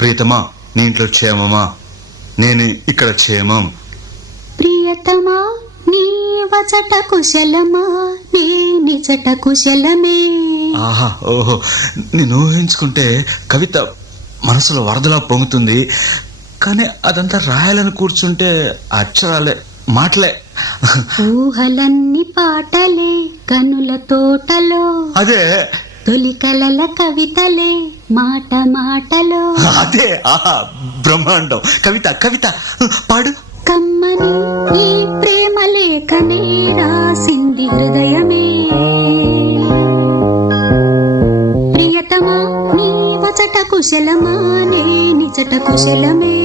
ప్రియతమా, నీ ఇంట్లో క్షేమమా? నేను ఇక్కడ క్షేమం. ప్రియతమా, నీ వచట కుశలమా? నీ నిజట కుశలమే. ఆహా, ఓహో, నేను ఊహించుకుంటే కవిత మనసులో వరదలా పొంగుతుంది. కానీ అదంతా రాయాలని కూర్చుంటే అక్షరాలే, మాటలే. ఊహలన్నీ పాటలే కనుల తోటలో, అదే తొలి కలల కవితలే మాట మాటలో. అదే, ఆహా, బ్రహ్మాండం. కవిత కవిత పాడు. కమ్మని ఈ ప్రేమ లేఖనే రాసింది హృదయమే. ప్రియతమా, నీ వచట కుశలమా? నీ నిజట కుశలమే.